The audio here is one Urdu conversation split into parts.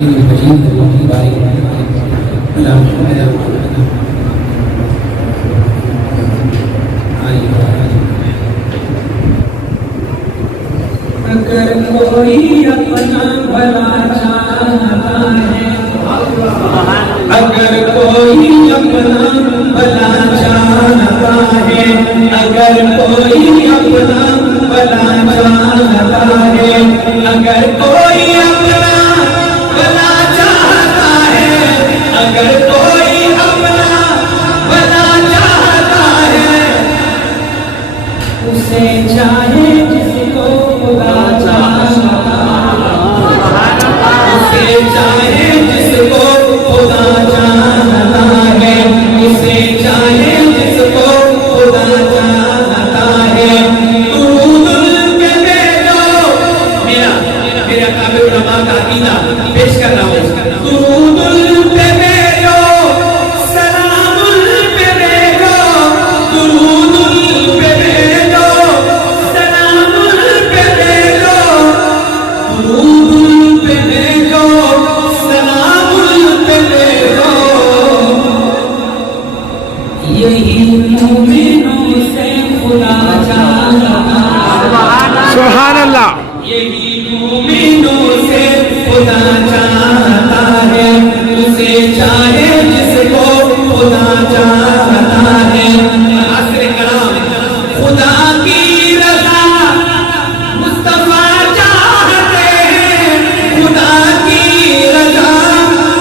اگر کوئی اپنا بھلا چاہتا ہے، اگر کوئی اپنا بھلا چاہتا ہے، اگر کوئی اپنا بھلا چاہتا ہے، اگر کوئی اپنا بھلا چاہتا ہے، اگر کوئی اپنا بھلا چاہتا ہے، اسے چاہے جس کو خدا چاہتا ہے، اسے چاہے جس کو خدا چاہتا ہے، اسے چاہے جس کو خدا چاہتا ہے، درود پہ بھیجو، میرے اکابر علماء کا عقیدہ پیش کر رہا ہوں، درود پہ بھیجو، سلام پہ بھیجو، درود پہ بھیجو، سلام پہ بھیجو، درود پہ بھیجو، سلام پہ بھیجو، یہی مومنوں سے خدا چاہتا ہے، سبحان اللہ، یہی مومنوں سے خدا چاہتا ہے، اسے چاہے جس کو خدا چاہتا ہے، آخر کلام خدا کی رضا مصطفیٰ چاہتے ہیں، خدا کی رضا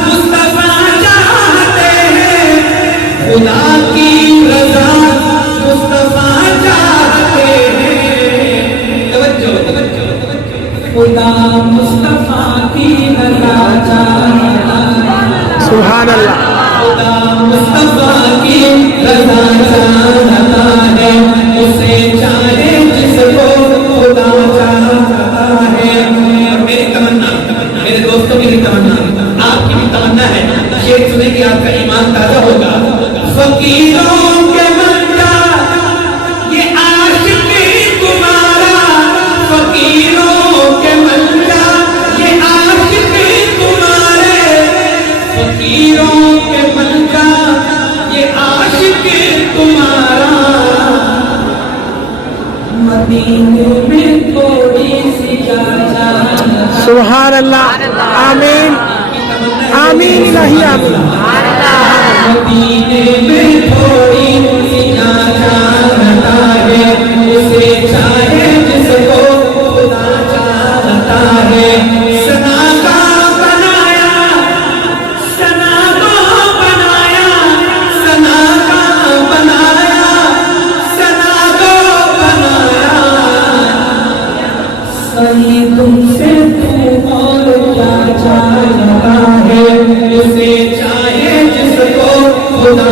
مصطفیٰ چاہتے ہیں، خدا کی رضا مصطفیٰ چاہتے ہیں، توجہ خدا مصطفیٰ کی رضا چاہتا ہے، سبحان اللہ، خدا مصطفیٰ کی رضا چاہتا ہے، اسے چاہے جس کو خدا چاہتا ہے، اور میری تمنا، میرے دوستوں کی بھی تمنا، آپ کی بھی تمنا ہے، شیخ سنے کہ آپ کا ایمان تازہ ہوگا، فقیروں کے منجا یہ عاشق تمہارا، فقیروں کے منجا یہ عاشق تمہارے، فقیروں کے منجا یہ عاشق تمہارا، مدینے میں تھوڑی سی جا، سبحان اللہ، آمین آمین الہی آمین، مدینے میں تھوڑی سی جا چاہتا ہے، اسے چاہے جس کو خدا چاہتا ہے، سنا کا بنایا، سنا کو بنایا، سنا کا بنایا، سنا کو بنایا، صحیح تم سے تو اور کیا چاہتا ہے، اسے چاہے جس کو خدا